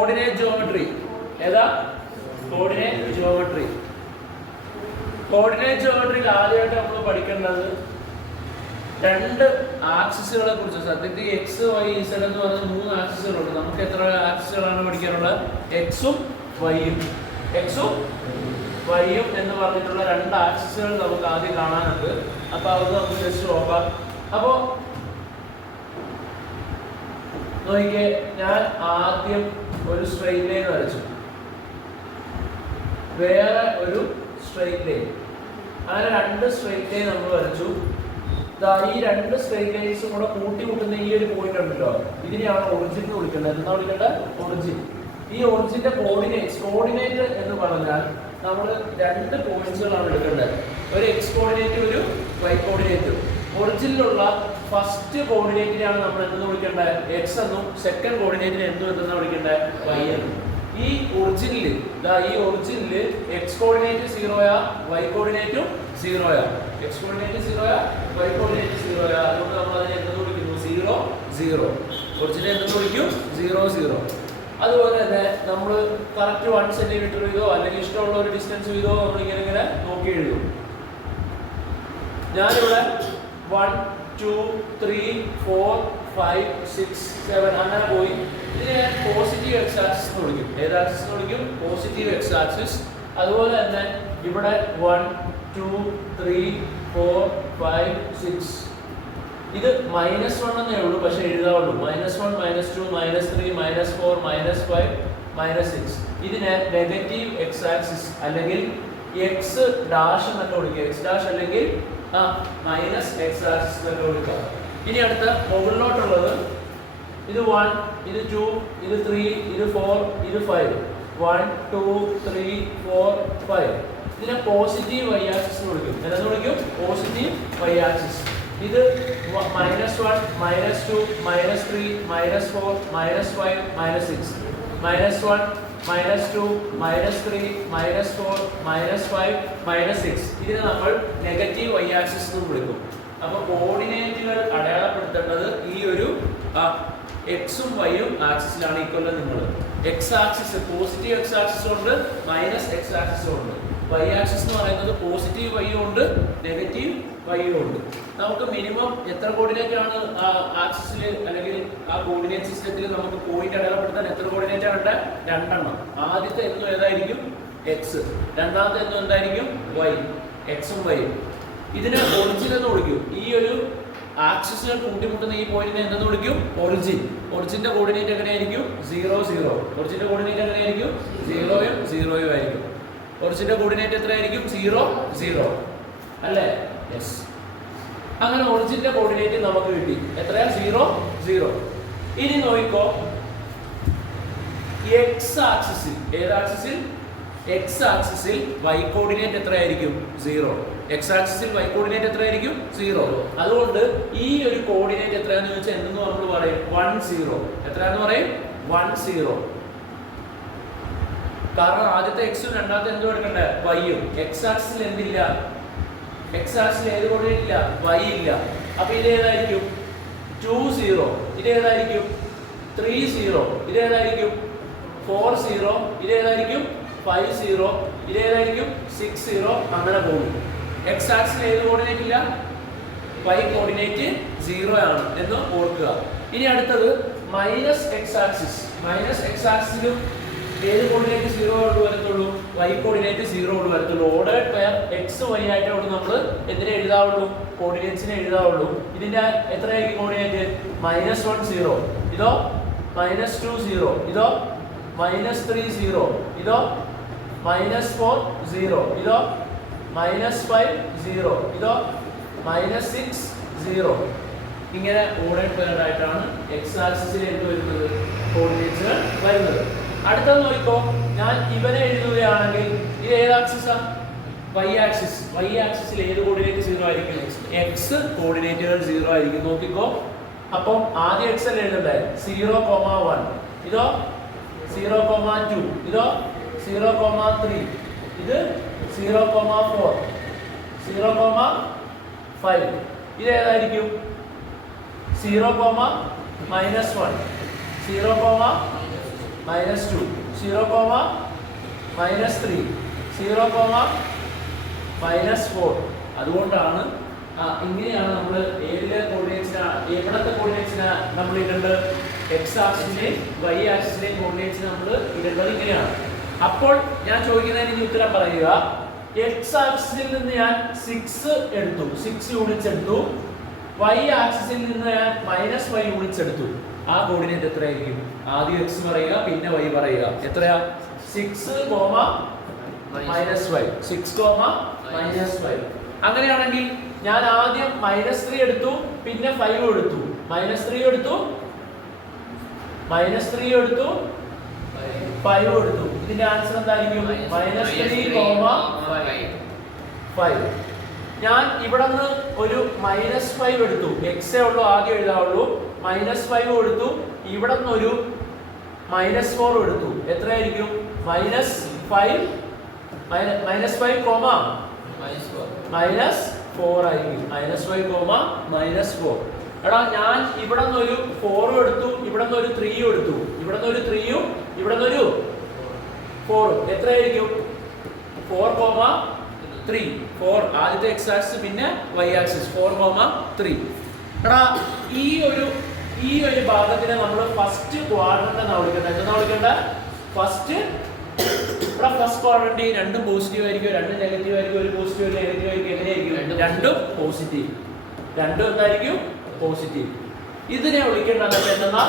Coordinate geometry. ഏതാ? Coordinate geometry. Coordinate ജിയോമെട്രിയിൽ ആദ്യമായിട്ട് നമ്മൾ പഠിക്കേണ്ടത് രണ്ട് ആക്സിസുകളെ കുറിച്ച്. സത്യത്തിൽ എക്സ് വൈ ഇസഡ് എന്ന് പറയുന്ന 3 ആക്സിസുകളുണ്ട്. നമുക്ക് എത്ര ആക്സിസുകളാണ് പഠിക്കാനുള്ളത്? എക്സും വൈയും. എക്സും വൈയും എന്ന് പറഞ്ഞിട്ടുള്ള 2 ആക്സിസുകൾ നമുക്ക് ആദ്യം കാണാനുണ്ട്. അപ്പൊ അത് നമുക്ക് ജസ്റ്റ് നോക്കാം. അപ്പോ നോക്കിയേ, ഞാൻ ആദ്യം ഒരു സ്ട്രെയിറ്റ് ലൈൻ വരച്ചു, വേറെ ഒരു സ്ട്രെയിറ്റ് ലൈൻ. അങ്ങനെ 2 സ്ട്രെയിറ്റ് ലൈൻ നമ്മൾ വരച്ചു. ഈ 2 സ്ട്രെയിറ്റ് ലൈൻസും കൂടെ കൂട്ടിമുട്ടുന്ന ഈ ഒരു പോയിന്റ് ഉണ്ടല്ലോ, ഇതിനെയാണ് ഒറിജിൻ എന്ന് വിളിക്കേണ്ടത്. എന്താ വിളിക്കേണ്ടത്? ഒറിജിൻ. ഈ ഒറിജിന്റെ കോർഡിനേറ്റ് എന്ന് പറഞ്ഞാൽ നമ്മൾ 2 പോയിന്റ്സുകളാണ് എടുക്കേണ്ടത്. ഒരു എക്സ് കോർഡിനേറ്റ്, ഒരു വൈ കോർഡിനേറ്റ്. ഒറിജിനിലുള്ള ഫസ്റ്റ് കോർഡിനേറ്റിനെയാണ് നമ്മൾ എന്തെന്ന് വിളിക്കേണ്ടത്? എക്സ് എന്നും സെക്കൻഡ് കോർഡിനേറ്റിനെ എന്തെന്ന് വിളിക്കേണ്ടത്? വൈ എന്നും. ഈ ഒറിജിനില് എക്സ് കോർഡിനേറ്റ് 0 വൈ കോർഡിനേറ്റും 0 എക്സ് കോർഡിനേറ്റ് 0 വൈ കോർഡിനേറ്റ് 0 അതുകൊണ്ട് നമ്മൾ അതിനെ എന്തെന്ന് വിളിക്കുന്നു? 0 0. ഒറിജിനെ എന്തെന്ന് വിളിക്കും? 0 0. അതുപോലെ തന്നെ നമ്മൾ കറക്റ്റ് 1 സെന്റിമീറ്റർ വീതോ അല്ലെങ്കിൽ ഇഷ്ടമുള്ള ഒരു ഡിസ്റ്റൻസ് വീതോ നമ്മൾ ഇങ്ങനെ നോക്കി എഴുതും. ഞാനിവിടെ 1 2 3 4 5 6 7 അങ്ങനെ പോയി. ഇതിനെ ഞാൻ പോസിറ്റീവ് എക്സ് ആക്സിസ് എന്ന് വിളിക്കും. ഏത് ആക്സിസ് എന്ന് വിളിക്കും? Positive X axis. അതുപോലെ തന്നെ ഇവിടെ 1 2 3 4 5 6 ഇത് -1 എന്നേ ഉള്ളൂ, പക്ഷെ എഴുതാവുള്ളൂ. -1 -2 -3 -4 -5 -6. ഇതിനെ നെഗറ്റീവ് എക്സ് ആക്സിസ് അല്ലെങ്കിൽ എക്സ് ഡാഷ് എന്നൊക്കെ വിളിക്കുക. എക്സ് ഡാഷ് അല്ലെങ്കിൽ മൈനസ് എക്സ് ആക്സിസ് എന്നൊക്കെ വിളിക്കുക. ഇനി അടുത്ത മുകളിലോട്ടുള്ളത് ഇത് 1 ഇത് 2 ഇത് 3 ഇത് 4 ഇത് 5 1 2 3 4 5. ഇതിനെ പോസിറ്റീവ് വൈ ആക്സിസ് എന്ന് വിളിക്കും. എന്തെന്ന് വിളിക്കും? Positive Y axis. ഇത് -1 -2 -3 -4 -5 -6 -1 -2 -3 -4 -5 -6. ഇതിനെ നമ്മൾ നെഗറ്റീവ് വൈ ആക്സിസ് എന്ന് വിളിക്കും. അപ്പൊ കോർഡിനേറ്റുകൾ അടയാളപ്പെടുത്തേണ്ടത് ഈ ഒരു എക്സും വൈയും ആക്സിസിലാണ്. ഇക്കൊല്ലം നിങ്ങൾ എക്സ് ആക്സിസ് പോസിറ്റീവ് എക്സ് ആക്സിസും ഉണ്ട്, മൈനസ് എക്സ് ആക്സിസും ഉണ്ട്. വൈ ആക്സിസ് എന്ന് പറയുന്നത് പോസിറ്റീവ് വൈയും ഉണ്ട്, നെഗറ്റീവ് വൈയും ഉണ്ട്. നമുക്ക് മിനിമം എത്ര കോർഡിനേറ്റ് ആണ് ആക്സിസിൽ അല്ലെങ്കിൽ ആ കോർഡിനേറ്റ് സിസ്റ്റത്തിൽ നമുക്ക് പോയിന്റ് അടയാളപ്പെടുത്താൻ എത്ര കോർഡിനേറ്റ് ആണ്? 2 എണ്ണം. ആദ്യത്തെ എന്നും ഏതായിരിക്കും? എക്സ്. രണ്ടാമത്തെ എന്നും എന്തായിരിക്കും? വൈ. എക്സും വൈയും. ഇതിനെ ഒറിജിൻ എന്ന് വിളിക്കും. ഈ ഒരു ആക്സിസുകൾ കൂട്ടിമുട്ടുന്ന ഈ പോയിന്റിനെ എന്തെന്ന് വിളിക്കും? ഒറിജിൻ. ഒറിജിന്റെ കോർഡിനേറ്റ് എങ്ങനെയായിരിക്കും? 0 0. ഒറിജിന്റെ കോർഡിനേറ്റ് എങ്ങനെയായിരിക്കും? 0 0 ആയിരിക്കും. ഒറിജിന്റെ കോർഡിനേറ്റ് എത്രയായിരിക്കും? 0 0 അല്ലേ? യെസ്. അങ്ങനെ ഒറിജിന്റെ കോർഡിനേറ്റ് നമുക്ക് കിട്ടി. എത്രയാ? 0 0. ഇനി നോക്കിക്കോ, എക്സ് ആക്സിസിൽ, ഏത് ആക്സിസിൽ? എക്സ് ആക്സിസിൽ വൈ കോർഡിനേറ്റ് എത്രയായിരിക്കും? 0. എക്സ് ആക്സിസിൽ വൈ കോർഡിനേറ്റ് എത്രയായിരിക്കും? 0. അതുകൊണ്ട് ഈ ഒരു കോർഡിനേറ്റ് എത്രയാണെന്ന് ചോദിച്ചാൽ എന്തെന്ന് നമ്മൾ പറയും? 1 0. എത്രയാണെന്ന് പറയും? 1 0. കാരണം ആദ്യത്തെ എക്സും രണ്ടാമത്തെ എന്തും എടുക്കണ്ടേ? വൈയും. എക്സ് ആക്സിസിൽ എന്തില്ല? എക്സ് ആക്സിസിൽ ഏത് കോർഡിനേറ്റ് ഇല്ല? വൈ ഇല്ല. അപ്പൊ ഇത് ഏതായിരിക്കും? 2 0. ഇത് ഏതായിരിക്കും? 3 0. ഇത് ഏതായിരിക്കും? 4 0. ഇത് ഏതായിരിക്കും? 5 0. ഇത് ഏതായിരിക്കും? 6 0. അങ്ങനെ പോകും. എക്സ് ആക്സിസിൽ ഏത് കോർഡിനേറ്റ് ഇല്ല? വൈ കോർഡിനേറ്റ് 0 ആണ് എന്ന് ഓർക്കുക. ഇനി അടുത്തത് minus X axis. Minus X ആക്സിസിലും ഏത് കോർഡിനേറ്റ് 0 വരത്തുള്ളൂ? വൈ കോർഡിനേറ്റ് 0 വരത്തുള്ളൂ. ഓർഡേർഡ് പെയർ എക്സ് വൈ ആയിട്ടോട് നമ്മൾ എന്തിനെ എഴുതാവുള്ളൂ? കോർഡിനേറ്റ്സിനെ എഴുതാവുള്ളൂ. ഇതിന്റെ എത്രയായിരിക്കും കോർഡിനേറ്റ്? -1 0. ഇതോ -2 0. ഇതോ -3 0. ഇതോ -4 0. ഇതോ -5 0. ഇതോ -6 0. ഇങ്ങനെ ഓർഡേർഡ് പെയർ ആയിട്ടാണ് എക്സ് ആക്സിസിൽ എന്ത് വരുന്നത്? കോർഡിനേറ്റ്സുകൾ വരുന്നത്. അടുത്തത് നോക്കിക്കോ, ഞാൻ ഇവനെ എഴുതുകയാണെങ്കിൽ ഇത് ഏത് ആക്സിസാ? Y axis. വൈ ആക്സിസിൽ ഏത് കോർഡിനേറ്റ് 0 ആയിരിക്കും? എക്സ് കോർഡിനേറ്റുകൾ 0 ആയിരിക്കും. നോക്കിക്കോ, അപ്പം ആദ്യം എക്സ് അല്ലേ എഴുതണ്ടേ? 0 1. ഇതോ 0 2. ഇതോ 0 3. ഇത് 0 4. 0 5. ഇത് ഏതായിരിക്കും? 0 -1. 0 -2, 0, -3, 0, -4. അതുകൊണ്ടാണ് ഇങ്ങനെയാണ് നമ്മൾ ഏതിലെ കോർഡിനേറ്റ്സിനാ എവിടത്തെ കോർഡിനേറ്റ്സിനാ നമ്മൾ ഇടേണ്ടത്? എക്സ് ആക്സിസിലെയും വൈ ആക്സിസിലെയും കോർഡിനേറ്റ്സിന് നമ്മൾ ഇടേണ്ടത് ഇങ്ങനെയാണ്. അപ്പോൾ ഞാൻ ചോദിക്കുന്നതിന് ഉത്തരം പറയുക. എക്സ് ആക്സിസിൽ നിന്ന് ഞാൻ 6 എടുത്തു, 6 യൂണിറ്റ്സ് എടുത്തു. വൈ ആക്സിസിൽ നിന്ന് ഞാൻ -5 യൂണിറ്റ്സ് എടുത്തു. ആ കോർഡിനേറ്റ് എത്രയായിരിക്കും? ആദ്യം എക്സ് പറയുക, പിന്നെ വൈ പറയുക. എത്രയാ? 6, -5, 6, -5. അങ്ങനെയാണെങ്കിൽ ഞാൻ ആദ്യം -3 എടുത്തു, പിന്നെ 5 എടുത്തു, -3 എടുത്തു, -3 എടുത്തു, 5 എടുത്തു. ഇതിന്റെ ആൻസർ എന്തായിരിക്കും? -3, 5. ഞാൻ ഇവിടെ നിന്ന് ഒരു -5 എടുത്തു, എക്സേ ഉള്ളൂ ആദ്യം എഴുതാവുള്ളൂ. -5 എടുത്തു, ഇവിടെ നിന്ന് ഒരു -4 എടുത്തു. എത്രയായിരിക്കും? -5, -4 ആയിരിക്കും. -5, എടാ ഞാൻ ഇവിടെ നിന്ന് ഒരു 4 എടുത്തു, ഇവിടെ നിന്ന് ഒരു 3 എടുത്തു, ഇവിടെ നിന്ന് ഒരു 3ഉം ഇവിടെ നിന്ന് ഒരു 4. എത്രയായിരിക്കും? 4, 3. 4 ആദ്യത്തെ എക്സ് ആക്സിസ്, പിന്നെ വൈ ആക്സിസ്. 4, 3. എടാ ഈ ഒരു ഭാഗത്തിനെ നമ്മൾ ഫസ്റ്റ് ക്വാഡ്രന്റ് എന്നാണ് വിളിക്കേണ്ടത്. എന്താ വിളിക്കേണ്ടത്? ഫസ്റ്റ് ക്വാഡ്രന്റ് രണ്ടും പോസിറ്റീവ് ആയിരിക്കും, രണ്ടും നെഗറ്റീവ് ആയിരിക്കും, ഒരു പോസിറ്റീവ് ഒരു നെഗറ്റീവ് ആയിരിക്കും. എങ്ങനെയായിരിക്കും? രണ്ടും പോസിറ്റീവ്. രണ്ടും എന്തായിരിക്കും? പോസിറ്റീവ്. ഇതിനെ വിളിക്കേണ്ടത് എന്താ?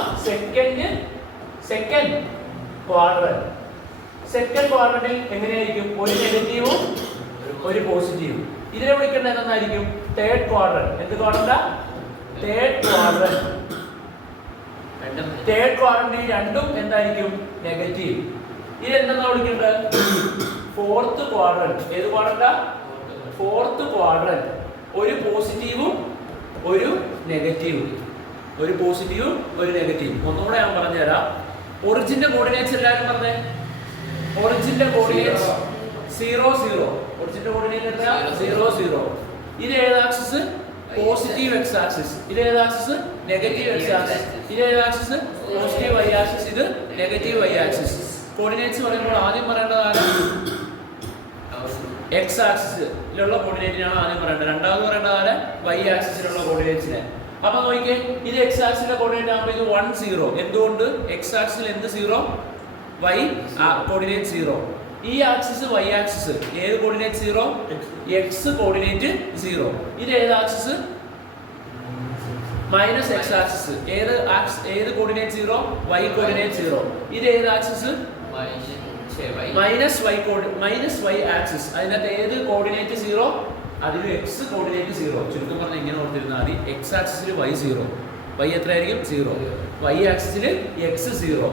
Second quadrant. സെക്കൻഡ് ക്വാഡ്രന്റിൽ എങ്ങനെയായിരിക്കും? ഒരു നെഗറ്റീവും ഒരു പോസിറ്റീവും. ഇതിനെ വിളിക്കേണ്ടത് എന്തായിരിക്കും? Third quadrant. എന്ത് ക്വാഡ്രന്റാ? Third quadrant. തേർഡ് ക്വാഡ്രന്റിൽ രണ്ടും എന്തായിരിക്കും? നെഗറ്റീവ്. ഇത് എന്താ വിളിക്കേണ്ടത്? Fourth quadrant. ഏത് ക്വാഡ്രന്റാ? Fourth quadrant. ഒരു പോസിറ്റീവും ഒരു നെഗറ്റീവും. ഒരു പോസിറ്റീവും ഒരു നെഗറ്റീവും. ഒന്നുകൂടെ ഞാൻ പറഞ്ഞുതരാം. ഒറിജിന്റെ കോർഡിനേറ്റ്സ് എല്ലാവരും പറഞ്ഞേ. ഒറിജിന്റെ കോർഡിനേറ്റ്സ് 0, 0. ഒറിജിന്റെ കോർഡിനേറ്റ് എത്രയാ? 0, 0. ഇത് ഏത് ആക്സിസ്? Positive X axis. ഇത് ഏത് ആക്സിസ്? Negative X axis. ഇത് ഏത് ആക്സിസ്? Positive Y axis. ഇത് നെഗറ്റീവ് വൈ ആക്സിസ്. കോർഡിനേറ്റ്സ് പറയുമ്പോൾ ആദ്യം പറയേണ്ടത് ആരാ? എക്സ് ആക്സിസിലുള്ള കോർഡിനേറ്റിനാണ് ആദ്യം പറയേണ്ടത്. രണ്ടാമത് പറയേണ്ടത് ആരാ? വൈ ആക്സിസിലുള്ള കോർഡിനേറ്റ്സിനെ. അപ്പൊ നോക്കിയേ, ഇത് എക്സ് ആക്സിസിലെ കോർഡിനേറ്റ് ആകുമ്പോൾ ഇത് 1, 0. എന്തുകൊണ്ട്? എക്സ് ആക്സിസിൽ എന്ത് 0? Y coordinate 0. ഈ ആക്സിസ് വൈ ആക്സിസ്. ഏത് കോർഡിനേറ്റ് 0? X coordinate 0. ഇത് ഏത് ആക്സിസ്? Minus X axis. ഏത് കോർഡിനേറ്റ് 0? Y coordinate 0. ഇത് ഏത് ആക്സിസ്? Minus Y axis. അതിനകത്ത് ഏത് കോർഡിനേറ്റ് 0? അതിൽ എക്സ് കോർഡിനേറ്റ് 0. ചുരുക്കം പറഞ്ഞാൽ ഇങ്ങനെ ഓർത്തിരുന്നാൽ മതി. എക്സ് ആക്സിസിൽ വൈ 0. വൈ എത്രയായിരിക്കും? 0. വൈ ആക്സിസിൽ എക്സ് 0.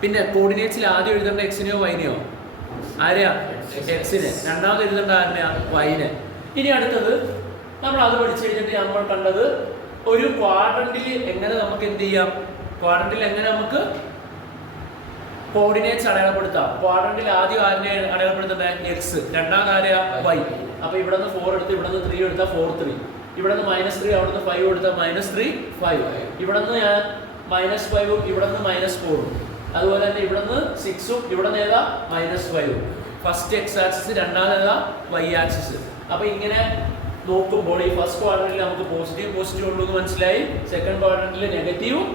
പിന്നെ കോർഡിനേറ്റ്സിൽ ആദ്യം എഴുതേണ്ട എക്സിനെയോ വൈനെയോ? ആരെയാ? എക്സിനെ. രണ്ടാമത് എഴുതേണ്ട ആരെയാ? വൈനെ. ഇനി അടുത്തത് നമ്മൾ അത് പഠിച്ചു കഴിഞ്ഞിട്ട് നമ്മൾ കണ്ടത് ഒരു ക്വാഡ്രന്റിൽ എങ്ങനെ നമുക്ക് എന്ത് ചെയ്യാം? ക്വാഡ്രന്റിൽ എങ്ങനെ നമുക്ക് കോർഡിനേറ്റ്സ് അടയാളപ്പെടുത്താം? ക്വാഡ്രന്റിൽ ആദ്യം ആരിനെ അടയാളപ്പെടുത്തണ്ടേ? എക്സ്. രണ്ടാമത് ആരെയാ? വൈ. അപ്പൊ ഇവിടെ നിന്ന് 4 എടുത്ത് ഇവിടെ നിന്ന് 3 എടുത്താൽ 4, 3. ഇവിടെ നിന്ന് -3 അവിടെ നിന്ന് 5 എടുത്താൽ -3, 5. ഇവിടെ നിന്ന് ഞാൻ -5ഉം ഇവിടെ നിന്ന് -4ഉം. അതുപോലെ തന്നെ ഇവിടെ നിന്ന് 6ഉം ഇവിടെ നിന്ന് ഏതാ? -5ഉം. ഫസ്റ്റ് എക്സ് ആക്സിസ്, രണ്ടാമത് ഏതാ? Y axis. അപ്പൊ ഇങ്ങനെ നോക്കുമ്പോൾ ഈ ഫസ്റ്റ് ക്വാഡ്രന്റിൽ നമുക്ക് പോസിറ്റീവ് ഉള്ളൂ എന്ന് മനസ്സിലായി. സെക്കൻഡ് ക്വാഡ്രന്റിൽ നെഗറ്റീവും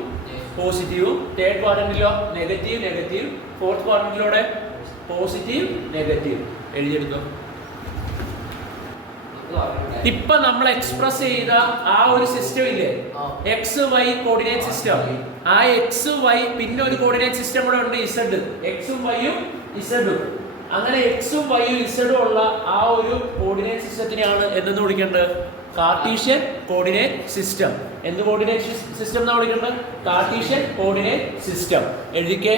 പോസിറ്റീവും. തേർഡ് ക്വാഡ്രന്റിലോ നെഗറ്റീവ്. ഫോർത്ത് ക്വാഡ്രന്റിലൂടെ പോസിറ്റീവ് നെഗറ്റീവ്. എഴുതിയെടുത്തോ. ഇപ്പൊ നമ്മൾ എക്സ്പ്രസ് ചെയ്ത ആ ഒരു സിസ്റ്റം ഇല്ലേ? X Y coordinate system. ആ എക്സ് വൈ പിന്നെ ഒരു കോർഡിനേറ്റ് സിസ്റ്റം കൂടെ ഉണ്ട്, ഇസഡ്. എക്സും വൈയും ഇസഡും. അങ്ങനെ എക്സും വൈയും ഇസഡും ഉള്ള ആ ഒരു കോർഡിനേറ്റ് സിസ്റ്റത്തിനെയാണ് എന്തെന്ന് വിളിക്കേണ്ടത്? Cartesian coordinate system. എന്ത് കോർഡിനേറ്റ് സിസ്റ്റം എന്നാണ് വിളിക്കേണ്ടത്? Cartesian coordinate system. എഴുതിക്കേ.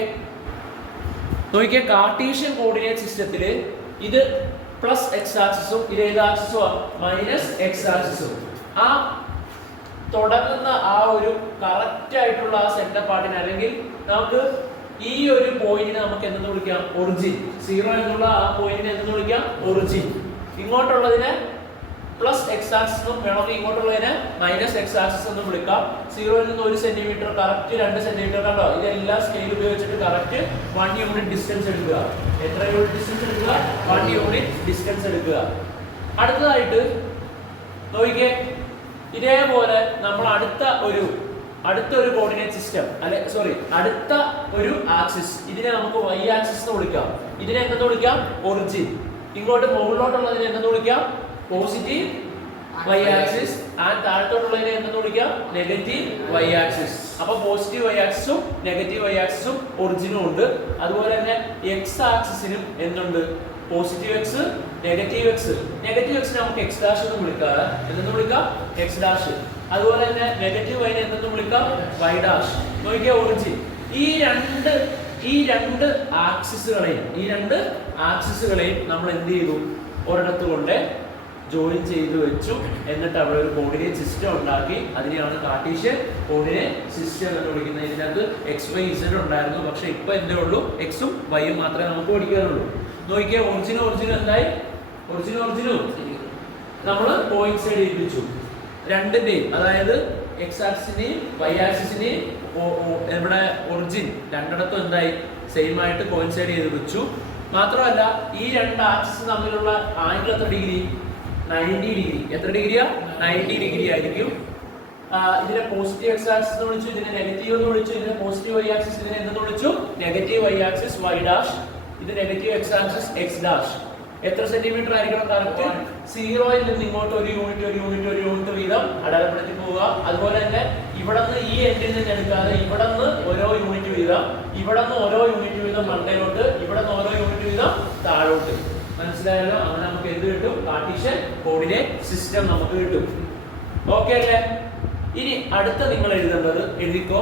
നോക്കിയേ, കാർട്ടീഷ്യൻ കോർഡിനേറ്റ് സിസ്റ്റത്തിൽ ഇത് പ്ലസ് എക്സ് ആക്സിസും ഇത് ഏത് ആക്സിസും? മൈനസ് എക്സ് ആക്സിസും. ആ തുടങ്ങുന്ന ആ ഒരു കറക്റ്റ് ആയിട്ടുള്ള ആ സെന്റർ പാർട്ടിനെ, അല്ലെങ്കിൽ നമുക്ക് ഈ ഒരു പോയിന്റിനെ നമുക്ക് എന്തെന്ന് വിളിക്കാം? ഒറിജിൻ. 0 എന്നുള്ള ആ പോയിന്റിനെ എന്തെന്ന് വിളിക്കാം? ഒറിജിൻ. ഇങ്ങോട്ടുള്ളതിനെ പ്ലസ് എക്സ് ആക്സിസ് എന്നും വേണമെങ്കിൽ ഇങ്ങോട്ടുള്ളതിനെ മൈനസ് എക്സ് ആക്സിസ് എന്നും വിളിക്കാം. 0-ൽ നിന്ന് 1 സെന്റിമീറ്റർ കറക്റ്റ് 2 സെന്റിമീറ്റർ കണ്ടോ, ഇതെല്ലാം സ്കെയിൽ ഉപയോഗിച്ചിട്ട് കറക്റ്റ് 1 യൂണിറ്റ് ഡിസ്റ്റൻസ് എടുക്കുക. എത്ര യൂണിറ്റ് ഡിസ്റ്റൻസ് എടുക്കുക? 1 യൂണിറ്റ് ഡിസ്റ്റൻസ് എടുക്കുക. അടുത്തതായിട്ട് നോക്കിക്കേ, ഇതേപോലെ നമ്മൾ അടുത്ത ഒരു കോർഡിനേറ്റ് സിസ്റ്റം അടുത്ത ഒരു ആക്സിസ്, ഇതിനെ നമുക്ക് y ആക്സിസ് എന്ന് വിളിക്കാം. ഇതിനെ എന്തെന്ന് വിളിക്കാം? ഒറിജിൻ. ഇങ്ങോട്ട് മുകളിലോട്ടുള്ളതിനെ എന്തെന്ന് വിളിക്കാം? Positive y axis. ആൻഡ് താഴത്തോട്ടുള്ളതിനെ എന്തെന്ന് വിളിക്കാം? Negative y axis. അപ്പൊ പോസിറ്റീവ് y ആക്സിസും നെഗറ്റീവ് y ആക്സിസും ഒറിജിനും ഉണ്ട്. അതുപോലെ തന്നെ x ആക്സിസിനും എന്തുണ്ട്? Positive X, negative X. Negative എക്സിനെ നമുക്ക് എക്സ് ഡാഷ് എന്ന് വിളിക്കാം. എന്തെന്ന് വിളിക്കാം? X dash. അതുപോലെ തന്നെ നെഗറ്റീവ് വൈനെ എന്തെന്ന് വിളിക്കാം? Y dash. നോക്കിയാൽ ഒറിജിൻ. ഈ രണ്ട് ആക്സിസുകളെയും നമ്മൾ എന്ത് ചെയ്തു? ഒരിടത്ത് കൊണ്ട് ജോയിൻ ചെയ്തു വെച്ചു. എന്നിട്ട് അവിടെ ഒരു കോർഡിനേറ്റ് സിസ്റ്റം ഉണ്ടാക്കി. അതിനെയാണ് കാർട്ടീഷ്യൻ കോർഡിനേറ്റ് സിസ്റ്റം എന്ന് വിളിക്കുന്നത്. ഇതിനകത്ത് എക്സ് വൈ ഇസഡ് ഉണ്ടായിരുന്നു. പക്ഷെ ഇപ്പൊ എന്തേ ഉള്ളൂ? എക്സും വൈയും മാത്രമേ നമുക്ക് പഠിക്കാനുള്ളൂ. നോക്കിയാൽ ഒറിജിനും എന്തായി? ഒറിജിനും നമ്മൾ കോയിൻസൈഡ് ചെയ്യിപ്പിച്ചു. രണ്ടിന്റെയും, അതായത് എക്സ് ആക്സിസിന്റെയും വൈ ആക്സിസിന്റെയും ഇവിടെ ഒറിജിൻ രണ്ടിടത്തും എന്തായി? സെയിം ആയിട്ട് കോയിൻസൈഡ് ചെയ്ത് വെച്ചു. മാത്രമല്ല ഈ രണ്ട് ആക്സിസ് തമ്മിലുള്ള ആംഗിൾ എത്ര ഡിഗ്രി? 90 ഡിഗ്രി. എത്ര ഡിഗ്രിയാ? 90 ഡിഗ്രി ആയിരിക്കും. ഇതിനെ പോസിറ്റീവ് എക്സ് ആക്സിസ് എന്ന് വിളിച്ചു, ഇതിനെ നെഗറ്റീവ് എന്ന് വിളിച്ചു. ഇതിനെ പോസിറ്റീവ് വൈ ആക്സിസ്, ഇതിനെ എന്തെന്ന് വിളിച്ചു? Negative Y axis Y dash. ഇത് negative X axis X dash. എത്ര സെന്റിമീറ്റർ ആയിരിക്കണം? കറക്റ്റ് 0-ൽ നിന്ന് ഇങ്ങോട്ട് ഒരു യൂണിറ്റ് വീതം അടയാളപ്പെടുത്തി പോവുക. അതുപോലെ തന്നെ ഇവിടെ നിന്ന് ഈ എൻഡിൽ നിന്ന് എടുക്കാതെ ഇവിടെ നിന്ന് ഓരോ യൂണിറ്റ് വീതം, ഇവിടെ നിന്ന് ഓരോ യൂണിറ്റ് വീതം മണ്ടയിലോട്ട്, ഇവിടെ നിന്ന് ഓരോ യൂണിറ്റ് വീതം താഴോട്ട്. മനസ്സിലായല്ലോ? അങ്ങനെ നമുക്ക് എന്ത് കിട്ടും? കാർട്ടീഷ്യൻ കോർഡിനേറ്റ് സിസ്റ്റം നമുക്ക് കിട്ടും. ഓക്കെ അല്ലേ? ഇനി അടുത്ത നിങ്ങൾ എഴുതിക്കോ.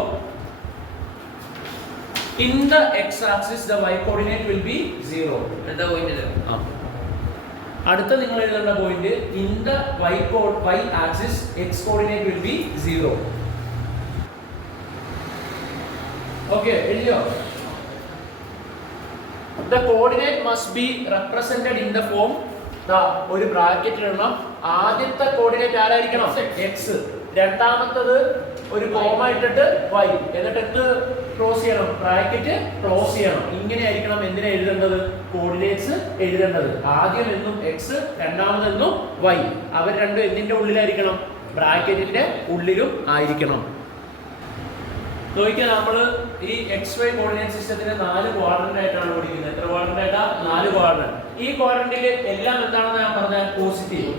In the x-axis, the y coordinate will be 0. എന്താ പോയിന്റ്? അടുത്ത നിങ്ങൾ എഴുതേണ്ട point, in the y axis, x coordinate will be 0. Okay, എഴുതിയോ? The coordinate must be represented in the form. ഒരു ബ്രാക്കറ്റിലുള്ള ആദ്യത്തെ കോർഡിനേറ്റ് ആരായിരിക്കണം? x. രണ്ടാമത്തത് ഒരു കോമ ഇട്ടിട്ട് y. എന്നിട്ട് എന്ത് ക്ലോസ് ചെയ്യണം? ബ്രാക്കറ്റ് ക്ലോസ് ചെയ്യണം. ഇങ്ങനെ ആയിരിക്കണം എന്തിനെ എഴുതേണ്ടത്? കോർഡിനേറ്റ്സ് എഴുതേണ്ടത്. ആദ്യം എന്നും x, രണ്ടാമതെന്നും y. അവർ രണ്ടും എന്തിന്റെ ഉള്ളിലായിരിക്കണം? ബ്രാക്കറ്റിന്റെ ഉള്ളിലും ആയിരിക്കണം. നോക്കിയാൽ നമ്മൾ ഈ എക്സ് വൈ കോർഡിനേറ്റ് സിസ്റ്റത്തിന് 4 ക്വാഡ്രന്റ് ആയിട്ടാണ് പഠിക്കുന്നത്. എത്ര ക്വാഡ്രന്റ് ആയിട്ടാ? 4 ക്വാഡ്രന്റ്. ഈ ക്വാഡ്രന്റിൽ എല്ലാം എന്താണെന്ന് ഞാൻ പറഞ്ഞ പോസിറ്റീവ്.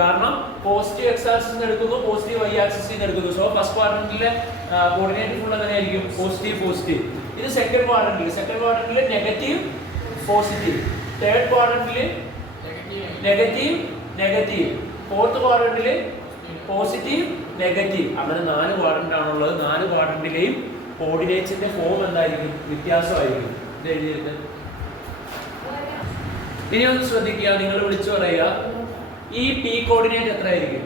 കാരണം പോസിറ്റീവ് എക്സ് ആക്സിസ് എടുക്കുന്നു, പോസിറ്റീവ് വൈ ആക്സിസ് എടുക്കുന്നു. സോ ഫസ്റ്റ് ക്വാഡ്രന്റിലെ കോർഡിനേറ്റ് ഫുൾ എങ്ങനെയായിരിക്കും? പോസിറ്റീവ്. ഇത് സെക്കൻഡ് ക്വാഡ്രന്റിൽ നെഗറ്റീവ് പോസിറ്റീവ്. തേർഡ് ക്വാഡ്രന്റിൽ നെഗറ്റീവ്. ഫോർത്ത് ക്വാഡ്രന്റിൽ പോസിറ്റീവ് നെഗറ്റീവ്. അങ്ങനെ 4 ക്വാഡ്രന്റ് ആണുള്ളത്. 4 ക്വാഡ്രന്റിലെയും കോർഡിനേറ്റ്സിന്റെ ഫോം എന്തായിരിക്കും? വ്യത്യാസമായിരിക്കും. ഇത് എഴുതിയിട്ട് ഇനി ഒന്ന് ശ്രദ്ധിക്കുക. നിങ്ങൾ വിളിച്ചു പറയുക, ഈ പി കോർഡിനേറ്റ് എത്രയായിരിക്കും?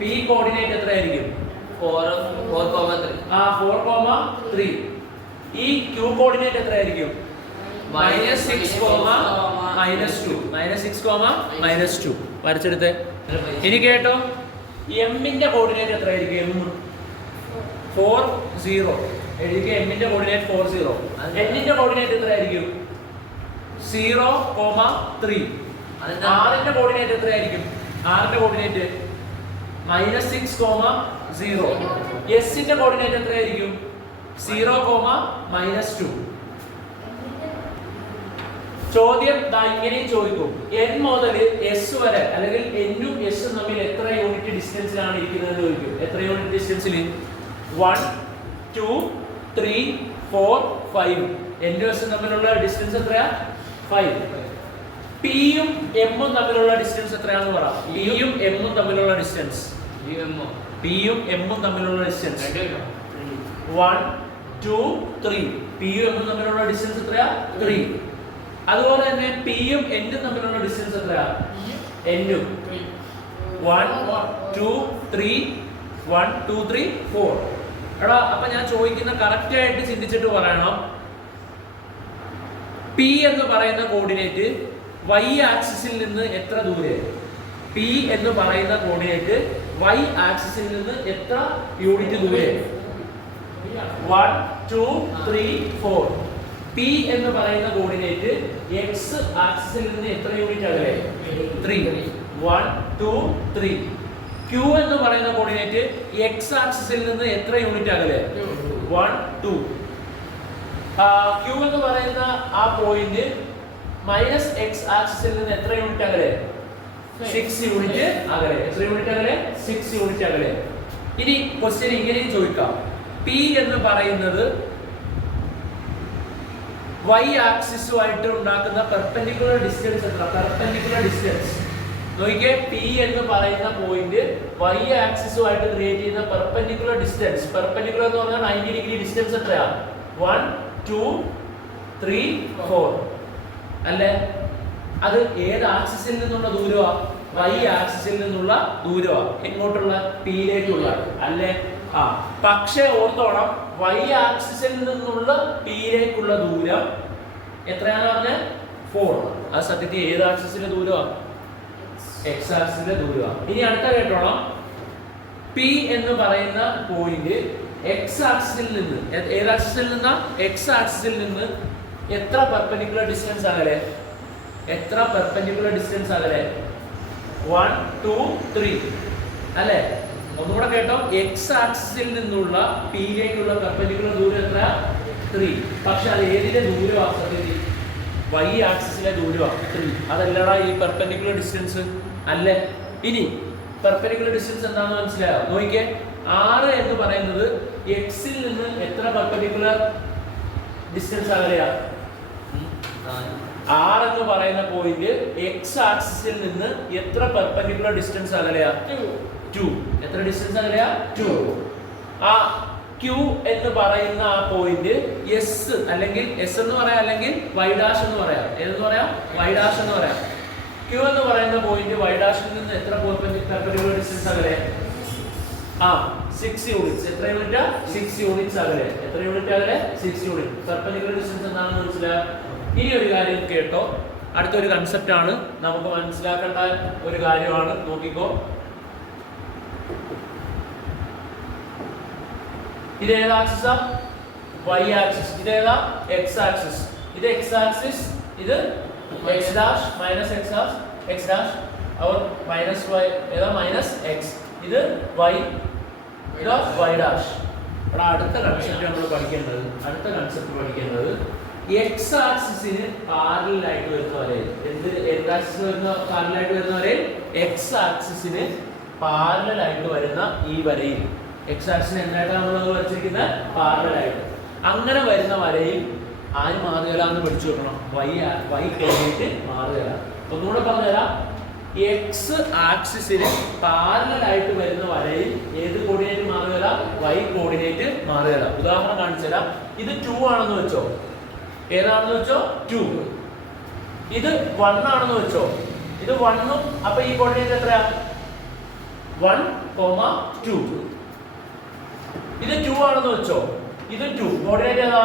4,3. ഈ ക്യൂ കോർഡിനേറ്റ് എത്രയായിരിക്കും? -6,-2. വരച്ചെടുത്ത് ഇനി കേട്ടോ, എമ്മിന്റെ കോർഡിനേറ്റ് എത്രയായിരിക്കും? 40. എഴുതിക്കുക, എമ്മിന്റെ കോർഡിനേറ്റ് 40. എന്നിന്റെ കോർഡിനേറ്റ് എത്രയായിരിക്കും? 0,3. ആറിന്റെ കോർഡിനേറ്റ് എത്രയായിരിക്കും? ആറിന്റെ കോർഡിനേറ്റ് -6,0. എസിന്റെ കോർഡിനേറ്റ് എത്രയായിരിക്കും? 0,-2. ചോദ്യം ഇങ്ങനെയും ചോദിക്കും, n മുതൽ s വരെ അല്ലെങ്കിൽ n-ഉം s-ഉം തമ്മിൽ എത്ര യൂണിറ്റ് ഡിസ്റ്റൻസിലാണ് ഇരിക്കുന്നത് ചോദിക്കും. എത്ര യൂണിറ്റ് ഡിസ്റ്റൻസിൽ? 1, 2, 3, 4, 5. n-ഉം s-ഉം തമ്മിലുള്ള ഡിസ്റ്റൻസ് എത്രയാ? 5. p-യും m-ഉം തമ്മിലുള്ള ഡിസ്റ്റൻസ് എത്രയാണെന്ന് പറ. p-യും m-ഉം തമ്മിലുള്ള ഡിസ്റ്റൻസ് 1, 2, 3. p-യും m-ഉം തമ്മിലുള്ള ഡിസ്റ്റൻസ് എത്രയാ? 3. അതുപോലെ തന്നെ p-യും n-ഉം തമ്മിലുള്ള ഡിസ്റ്റൻസ് എത്രയാ? n-ഉം 1, 2, 3. 1, 2, 3, 4. എടാ, അപ്പൊ ഞാൻ ചോദിക്കുന്ന കറക്റ്റ് ആയിട്ട് ചിന്തിച്ചിട്ട് പറയണം. p എന്ന് പറയുന്ന കോർഡിനേറ്റ് y ആക്സിസിൽ നിന്ന് എത്ര ദൂരെ? പി എന്ന് പറയുന്ന കോർഡിനേറ്റ് y ആക്സിസിൽ നിന്ന് എത്ര യൂണിറ്റ് ദൂരെ? 1 2 3 4. പി എന്ന് പറയുന്ന കോർഡിനേറ്റ് x ആക്സിസിൽ നിന്ന് എത്ര യൂണിറ്റ് അകലെ? 3. 1 2 3. q എന്ന് പറയുന്ന കോർഡിനേറ്റ് x ആക്സിസിൽ നിന്ന് എത്ര യൂണിറ്റ് അകലെ? 1 2. q എന്ന് പറയുന്ന ആ പോയിന്റ് മൈനസ് x ആക്സിസിൽ നിന്ന് എത്ര യൂണിറ്റ് അകലെ? 6 യൂണിറ്റ് അകലെ. എത്ര യൂണിറ്റ് അകലെ? 6 യൂണിറ്റ് അകലെ. ഇനി ക്വസ്റ്റ്യൻ ഇങ്ങനെയും ചോദിക്കാം. പി എന്ന് പറയുന്നത് y ആക്സിസുമായിട്ട് ഉണ്ടാക്കുന്ന പെർപെൻഡിക്കുലർ ഡിസ്റ്റൻസ് എത്ര? പെർപെൻഡിക്കുലർ ഡിസ്റ്റൻസ് നോക്കിയേ, പി എന്ന് പറയുന്ന പോയിന്റ് y ആക്സിസുമായിട്ട് ക്രിയേറ്റ് ചെയ്യുന്ന പെർപെൻഡിക്കുലർ ഡിസ്റ്റൻസ്. പെർപെൻഡിക്കുലർ എന്ന് പറഞ്ഞാൽ 90 ഡിഗ്രി ഡിസ്റ്റൻസ് എത്രയാ? 1 2 3 4 അല്ലേ? അത് ഏത് ആക്സിസിൽ നിന്നുള്ള ദൂരമാ? y ആക്സിസിൽ നിന്നുള്ള ദൂരമാ. എങ്ങോട്ടുള്ള? പിയിലേക്കുള്ള അല്ലേ? പക്ഷേ ഓർത്തോണം, y ആക്സിസിൽ നിന്നുള്ള പിയിലേക്കുള്ള ദൂരം എത്രയാണെന്ന് പറഞ്ഞാൽ 4. അത് സത്യത്തിൽ ഏത് ആക്സിസിലെ ദൂരമാണ്? x ആക്സിസിലെ ദൂരമാണ്. ഇനി അടുത്ത കേട്ടോണം, പി എന്ന് പറയുന്ന പോയിന്റ് x ആക്സിസിൽ നിന്ന്, ഏത് ആക്സിസിൽ നിന്നാ? x ആക്സിസിൽ നിന്ന് എത്ര പെർപെൻഡിക്കുലർ ഡിസ്റ്റൻസ് അകലെ? എത്ര പെർപെൻഡിക്കുലർ ഡിസ്റ്റൻസ് അകലെ? 1 2 3 അല്ലേ? ഒന്നുകൂടെ കേട്ടോ, x ആക്സിസിൽ നിന്നുള്ള പിയിലേക്കുള്ള പെർപെൻഡിക്കുലർ ദൂരം എത്ര? 3. പക്ഷെ അത് ഏതിന്റെ ദൂരമാണ്? സത്യത്തിൽ y ആക്സിസിലെ ദൂരമാണ് 3. അതല്ലടാ ഈ പെർപെൻഡിക്കുലർ ഡിസ്റ്റൻസ് അല്ലേ? ഇനി പെർപെൻഡിക്കുലർ ഡിസ്റ്റൻസ് എന്താണെന്ന് മനസ്സിലായോ? നോക്കിക്കേ, 6 എന്ന് പറയുന്നത് എക്സിൽ നിന്ന് എത്ര പെർപെൻഡിക്കുലർ ഡിസ്റ്റൻസ് അകലെയാ? 6 എന്ന് പറയുന്ന പോയിന്റ് എക്സ് ആക്സിസിൽ നിന്ന് എത്ര പെർപെൻഡിക്കുലർ ഡിസ്റ്റൻസ് അകലെയാ? 2. എത്ര ഡിസ്റ്റൻസ് അകലെയാ? 2. ആ Q എന്ന് പറയുന്ന ആ പോയിന്റ് എസ് അല്ലെങ്കിൽ എസ് എന്ന് പറയാം, അല്ലെങ്കിൽ y ഡാഷ് എന്ന് പറയാം. ഏതെന്ന് പറയാം? y ഡാഷ് എന്ന് പറയാം. Q എന്ന് പറയുന്ന പോയിന്റ് y ഡാഷിൽ നിന്ന് എത്ര പെർപെൻഡിക്കുലർ ഡിസ്റ്റൻസ് അകലെ? 6 യൂണിറ്റ്സ്. എത്ര യൂണിറ്റ്? 6 യൂണിറ്റ്സ് അകലെ. എത്ര യൂണിറ്റ് അകലെ? 6 യൂണിറ്റ്. പെർപെൻഡിക്കുലർ ഡിസ്റ്റൻസ് എന്താണെന്ന് മനസ്സിലായോ? ഇനി ഒരു കാര്യം കേട്ടോ, അടുത്തൊരു കൺസെപ്റ്റ് ആണ്, നമുക്ക് മനസ്സിലാക്കേണ്ട ഒരു കാര്യമാണ്. നോക്കിക്കോ, ഇത് ഏത് ആക്സിസാ? y axis. ഇത് ഏതാ? x axis. ഇത് x ആക്സിസ്, ഇത് x dash minus x dash और മൈനസ് y, ഏതാ? Minus x. ഇത് y, ഇതാ y ഡാഷ്. ഇവിടെ അടുത്ത കൺസെപ്റ്റ് നമ്മൾ പഠിക്കേണ്ടത്, x ആക്സിസിന് പാരലൽ ആയിട്ട് വരുന്ന വരയിൽ, എന്ത് ആക്സിസിന് വരുന്ന പാരലൽ ആയിട്ട് വരുന്ന വരയിൽ? x ആക്സിസിന് പാരലൽ ആയിട്ട് വരുന്ന ഈ വരയിൽ, x ആക്സിന് എന്തായിട്ടാണ് നമ്മൾ വരച്ചിരിക്കുന്നത്? പാരലൽ ആയിട്ട്. അങ്ങനെ വരുന്ന വരയിൽ ആര് മാറുകയില്ല എന്ന് പഠിച്ചു വെക്കണം. y കോർഡിനേറ്റ് മാറുകയില്ല. ഒന്നുകൂടെ പറഞ്ഞുതരാം, x ആക്സിസിന് പാരലൽ ആയിട്ട് വരുന്ന വരയിൽ ഏത് കോർഡിനേറ്റ് മാറുകയില്ല? y കോർഡിനേറ്റ് മാറുകയില്ല. ഉദാഹരണം കാണിച്ചു തരാം. ഇത് 2 ആണെന്ന് വെച്ചോ. ഏതാണെന്ന് വെച്ചോ? 2. ഇത് 1 ആണെന്ന് വെച്ചോ. ഇത് 1ഉം, അപ്പൊ ഈ കോർഡിനേറ്റ് എത്രയാ? 1, 2. ഇത് 2 ആണെന്ന് വെച്ചോ. ഇത് 2, കോർഡിനേറ്റ് ഏതാ?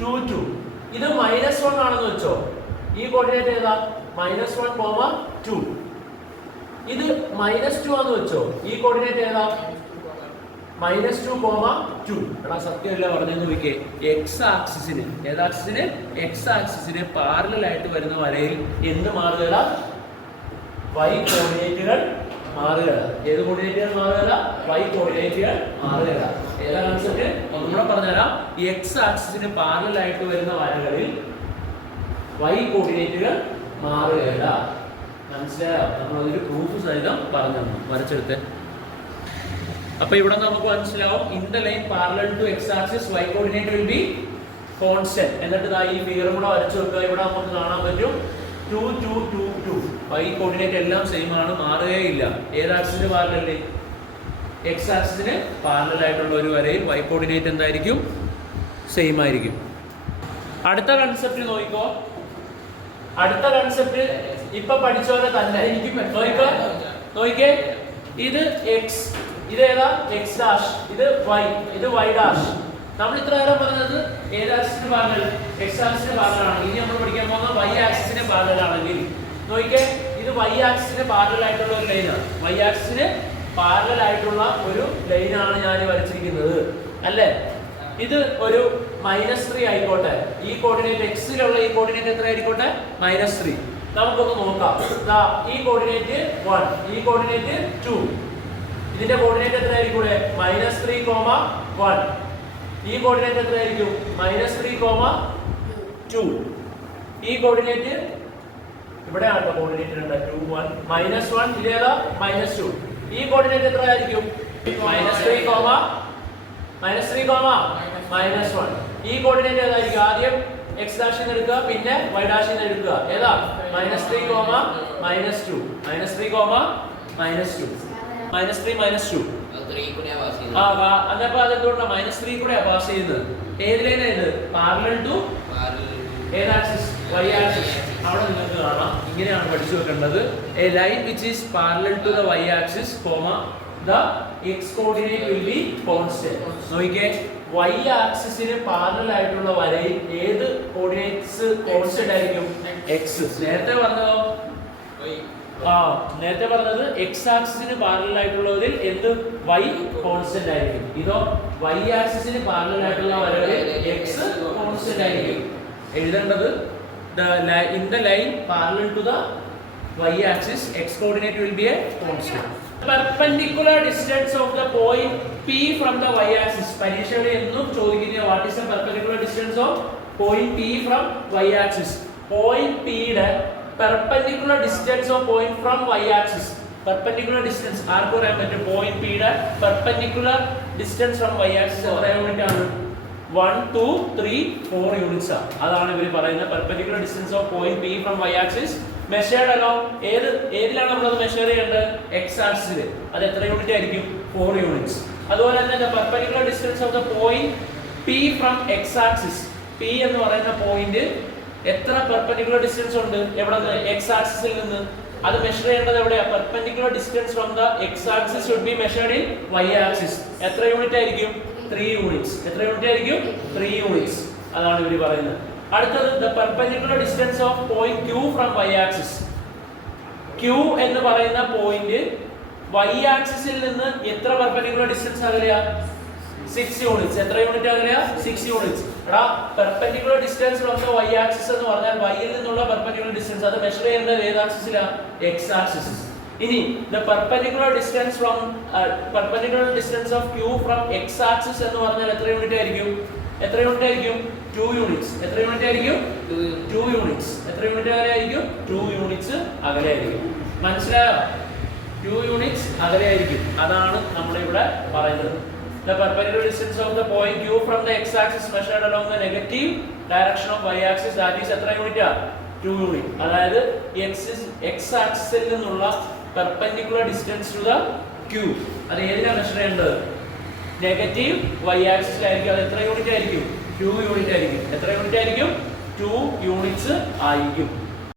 2 2. ഇത് -1 ആണെന്ന് വെച്ചോ. ഈ കോർഡിനേറ്റ് ഏതാ? -1, 2. ഇത് -2 ആണെന്ന് വെച്ചോ. ഈ കോർഡിനേറ്റ് ഏതാ? -2, 2. എടാ സത്യമല്ല പറഞ്ഞെന്ന് നോക്കിയേ, x ആക്സിസിന്, ഏതാക്സിസിന്? x ആക്സിസിന് പാരലൽ ആയിട്ട് വരുന്ന വരയിൽ എന്ത് മാറുകയില്ല? y കോർഡിനേറ്റുകൾ മാറുകയില്ല. ഏത് കോർഡിനേറ്റുകൾ മാറുകയില്ല? y കോർഡിനേറ്റുകൾ മാറുകയില്ല. ഏതാ കൺസെപ്റ്റ്? ഒന്നുകൂടെ പറഞ്ഞുതരാം, x ആക്സിസിന് പാരലൽ ആയിട്ട് വരുന്ന വരകളിൽ y കോർഡിനേറ്റുകൾ മാറുകയില്ല. മനസ്സിലായോ? നമ്മൾ അതൊരു പ്രൂഫ് സഹിതം പറഞ്ഞു തന്നു, വരച്ചെടുത്ത്. അപ്പൊ ഇവിടെ നമുക്ക് മനസ്സിലാവും, in the line parallel to x axis y coordinate will be constant. എന്നിട്ട് ഈ ഫിഗറും കൂടെ വരച്ചു വെക്കുക. ഇവിടെ നമുക്ക് കാണാൻ പറ്റും 2 2 2 2. y കോർഡിനേറ്റ് എല്ലാം സെയിം ആണ്, മാറുകയില്ല. ഏത് ആക്സിസിന് പാരലൽ? x ആക്സിസിന് പാരലൽ ആയിട്ടുള്ള ഒരു വരയിൽ y കോർഡിനേറ്റ് എന്തായിരിക്കും? സെയിം ആയിരിക്കും. അടുത്ത കൺസെപ്റ്റ് നോക്കിക്കോ. അടുത്ത കൺസെപ്റ്റ് ഇപ്പൊ പഠിച്ച പോലെ തന്നെ. നോക്കിക്കേ, ഇത് x, ഇത് ഏതാ? x ഡാഷ്, ഇത് y, ഇത് y ഡാഷ്. നമ്മൾ ഇത്ര നേരം പറഞ്ഞത് ഏത് ആക്സിസിന് പാരലൽ? x ആക്സിസിന് പാരലൽ ആണ്. ഇനി നമ്മൾ പഠിക്കാൻ പോകുന്ന y ആക്സിസിന് പാരലൽ ആണെങ്കിൽ നോക്കിക്കേ, ഇത് y ആക്സിസിന് പാരലൽ ആയിട്ടുള്ള ഒരു ലൈനാണ്. y ആക്സിസിന് പാരലൽ ആയിട്ടുള്ള ഒരു ലൈനാണ് ഞാൻ വരച്ചിരിക്കുന്നത് അല്ലേ. ഇത് ഒരു -3 ആയിക്കോട്ടെ. ഈ കോർഡിനേറ്റ് എക്സിലുള്ള ഈ കോർഡിനേറ്റ് എത്ര ആയിക്കോട്ടെ? -3. നമുക്കൊന്ന് നോക്കാം. ദാ ഈ കോർഡിനേറ്റ് 1, ഈ കോർഡിനേറ്റ് 2. ഇതിന്റെ കോർഡിനേറ്റ് എത്ര ആയിരിക്കും? -3, 1. ഈ കോർഡിനേറ്റ് എത്ര ആയിരിക്കും? -3, 2. ഈ കോർഡിനേറ്റ് ഇവിടെ ആണ് കോർഡിനേറ്റ് 2, 1, -1. ഇതേതാ? -2. ഈ കോർഡിനേറ്റ് എത്ര ആയിരിക്കും? -3, -1. ഈ കോർഡിനേറ്റ് ഏതായിരിക്കും? ആദ്യം x ഡാഷ് എന്ന് എടുക്കുക, പിന്നെ y ഡാഷ് എന്ന് എടുക്കുക. ഏതാ? -3, -2. -3, -2. അതപ്പോ അതെന്തുകൊണ്ടാ -3 കൂടെ പാസ് ചെയ്യുന്നത്? ഏത് ലൈനാ ഇത്? പാരലൽ ടു ഏത് ആക്സിസ്? y axis. അവിടെ നിങ്ങൾക്ക് കാണാം, ഇങ്ങനെയാണ് പഠിച്ചു വെക്കേണ്ടത്. A line which is parallel to the y axis, the x coordinate will be constant. നോക്കിക്കേ, y ആക്സിസിന് പാരലൽ ആയിട്ടുള്ള വരയിൽ ഏത് കോർഡിനേറ്റ്സ് കോൺസ്റ്റന്റ് ആയിരിക്കും? x. നേരത്തെ പറഞ്ഞതോ? നേരത്തെ പറഞ്ഞത് x ആക്സിസിന് പാരലൽ ആയിട്ടുള്ളതിൽ എന്ത്? y കോൺസ്റ്റന്റ് ആയിരിക്കും. ഇതോ y ആക്സിസിന് പാരലൽ ആയിട്ടുള്ള വരയിൽ x കോൺസ്റ്റന്റ് ആയിരിക്കും. എഴുതേണ്ടത് in the line parallel to the y axis x coordinate will be a constant. Perpendicular distance of the point P from the y axis. പരീക്ഷയിൽ എന്നും ചോദിക്കുന്നത് what is the perpendicular distance of point P from y axis? Point P യുടെ perpendicular distance of point from y axis. Perpendicular distance ആർക്കും അറിയാൻ പറ്റും? point P യുടെ perpendicular distance from y axis എത്ര unit ആണ്? 1, 2, 3, 4 യൂണിറ്റ്സ് ആണ്. അതാണ് ഇവർ പറയുന്നത് perpendicular distance of point P from y axis measured along ഏതിലാണ് നമ്മൾ അത് മെഷർ ചെയ്യേണ്ടത്? x ആക്സിസിൽ. അത് എത്ര യൂണിറ്റ് ആയിരിക്കും? 4 യൂണിറ്റ്സ്. അതുപോലെ തന്നെ the perpendicular distance of the point P from x axis. P എന്ന് പറയുന്ന പോയിന്റ് എത്ര perpendicular distance ഉണ്ട്? എവിടെ നിന്ന്? x ആക്സിസിൽ നിന്ന്. അത് മെഷർ ചെയ്യേണ്ടത് എവിടെയാ? perpendicular distance from the x axis should be measured in y axis. എത്ര യൂണിറ്റ് ആയിരിക്കും? 3 യൂണിറ്റ്സ്. എത്ര യൂണിറ്റ് ആയിരിക്കും? 3 യൂണിറ്റ്സ്. അതാണ് ഇവർ പറയുന്നത്. അടുത്തത് the perpendicular distance of point Q from y axis. Q എന്ന് പറയുന്ന പോയിന്റ് y ആക്സിസിൽ നിന്ന് എത്ര perpendicular distance അകലെയാ? 6 യൂണിറ്റ്സ്. എത്ര യൂണിറ്റ് അകലെയാ? 6 യൂണിറ്റ്സ്. എടാ perpendicular distance from the y axis എന്ന് പറഞ്ഞാൽ y യിൽ നിന്നുള്ള perpendicular distance അത് മെഷർ ചെയ്യുന്നത് ഏത് ആക്സിസിലാ? x axis. ഇനി the perpendicular distance of Q from x axis എന്ന് പറഞ്ഞാൽ എത്ര യൂണിറ്റ് ആയിരിക്കും? എത്ര യൂണിറ്റ് ആയിരിക്കും? 2 യൂണിറ്റ്സ്. എത്ര യൂണിറ്റ് ആയിരിക്കും? 2 യൂണിറ്റ്സ്. എത്ര യൂണിറ്റ് അകലെ ആയിരിക്കും? 2 യൂണിറ്റ്സ് അകലെ ആയിരിക്കും. മനസ്സിലായോ? 2 യൂണിറ്റ്സ് അകലെ ആയിരിക്കും. അതാണ് നമ്മൾ ഇവിടെ പറയുന്നത്. The perpendicular distance of the point Q from the x axis measured along the negative direction of y axis, that is എത്ര യൂണിറ്റാ? 2 യൂണിറ്റ്. അതായത് x ആക്സിസിൽ നിന്നുള്ള perpendicular distance to the Q അത് ഏതിലാണ് മെഷർ ചെയ്യേണ്ടത്? Negative y ആക്സിസിലായിരിക്കും. അത് എത്ര unit ആയിരിക്കും? 2 യൂണിറ്റ് ആയിരിക്കും. എത്ര യൂണിറ്റ് ആയിരിക്കും? 2 യൂണിറ്റ്സ് ആയിരിക്കും.